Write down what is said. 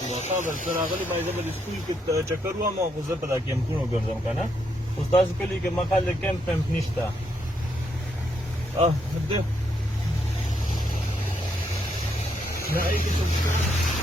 خبر سره راغلی ما زه به د سکول کې چکر وم او خو زه په دا کیمپونو ګرځم که نه خو ستاسو کلي کې مخال د کیمپ ویمپ نشته ده نه ای کې